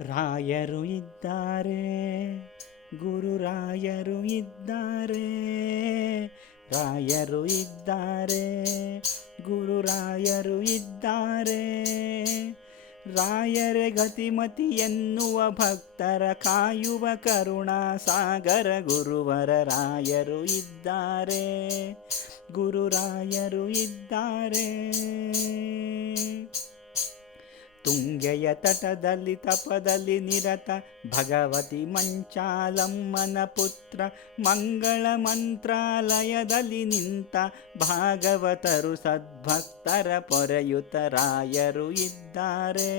ರಾಯರು ಇದ್ದಾರೆ, ಗುರುರಾಯರು ಇದ್ದಾರೆ, ರಾಯರು ಇದ್ದಾರೆ, ಗುರುರಾಯರು ಇದ್ದಾರೆ. ರಾಯರೇ ಗತಿಮತಿ ಎನ್ನುವ ಭಕ್ತರ ಕಾಯುವ ಕರುಣಾ ಸಾಗರ ಗುರುವರ ರಾಯರು ಇದ್ದಾರೆ, ಗುರುರಾಯರು ಇದ್ದಾರೆ. ತುಂಗೆಯ ತಟದಲ್ಲಿ ತಪದಲ್ಲಿ ನಿರತ ಭಗವತಿ ಮಂಚಾಲಮ್ಮನ ಪುತ್ರ ಮಂಗಳ ಮಂತ್ರಾಲಯದಲ್ಲಿ ನಿಂತ ಭಾಗವತರು ಸದ್ಭಕ್ತರ ಪೊರೆಯುತರಾಯರು ಇದ್ದಾರೆ,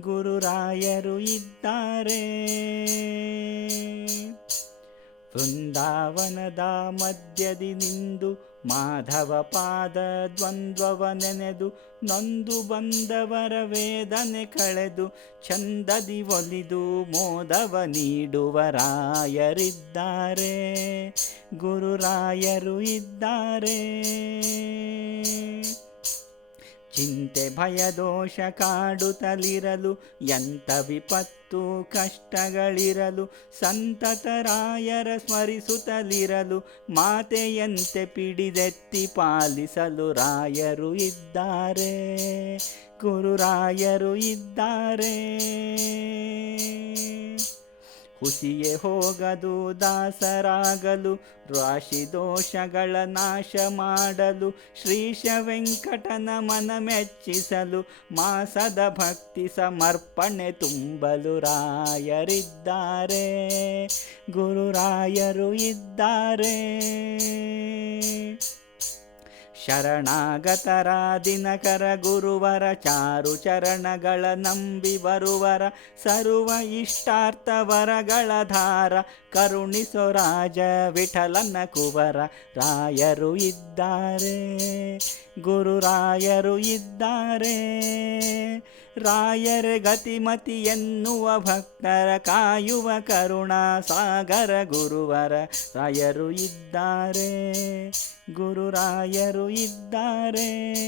ಗುರುರಾಯರು ಇದ್ದಾರೆ. ವೃಂದಾವನದ ಮಧ್ಯದಿ ನಿಂದು ಮಾಧವ ಪಾದ ದ್ವಂದ್ವವ ನೆನೆದು ನೊಂದು ಬಂದವರ ವೇದನೆ ಕಳೆದು ಚಂದದಿ ಒಲಿದು ಮೋದವ ನೀಡುವ ರಾಯರಿದ್ದಾರೆ, ಗುರುರಾಯರು ಇದ್ದಾರೆ. ಚಿಂತೆ ಭಯದೋಷ ಕಾಡುತ್ತಲಿರಲು, ಎಂಥ ವಿಪತ್ತು ಕಷ್ಟಗಳಿರಲು, ಸಂತತರಾಯರ ಸ್ಮರಿಸುತ್ತಲಿರಲು, ಮಾತೆಯಂತೆ ಪಿಡಿದೆತ್ತಿ ಪಾಲಿಸಲು ರಾಯರು ಇದ್ದಾರೆ, ಗುರುರಾಯರು ಇದ್ದಾರೆ. ಹುಸಿಯೇ ಹೋಗದು, ದಾಸರಾಗಲು ರಾಶಿ ದೋಷಗಳ ನಾಶ ಮಾಡಲು ಶ್ರೀಶ ವೆಂಕಟನ ಮನ ಮೆಚ್ಚಿಸಲು, ಮಾಸದ ಭಕ್ತಿ ಸಮರ್ಪಣೆ ತುಂಬಲು ರಾಯರಿದ್ದಾರೆ. ಗುರುರಾಯರು ಇದ್ದಾರೆ. ಶರಣಾಗತರ ದಿನಕರ ಗುರುವರ ಚಾರು ಚರಣಗಳ ನಂಬಿ ಬರುವರ ಸರ್ವ ಇಷ್ಟಾರ್ಥವರಗಳ ಧಾರ ಕರುಣಿಸೋ ರಾಜ ವಿಠಲನ ಕುವರ ರಾಯರು ಇದ್ದಾರೆ. ಗುರುರಾಯರು ಇದ್ದಾರೆ. ರಾಯರ ಗತಿಮತಿ ಎನ್ನುವ ಭಕ್ತರ ಕಾಯುವ ಕರುಣಾ ಸಾಗರ ಗುರುವರ ರಾಯರು ಇದ್ದಾರೆ. ಗುರುರಾಯರು ಇದ್ದಾರೆ.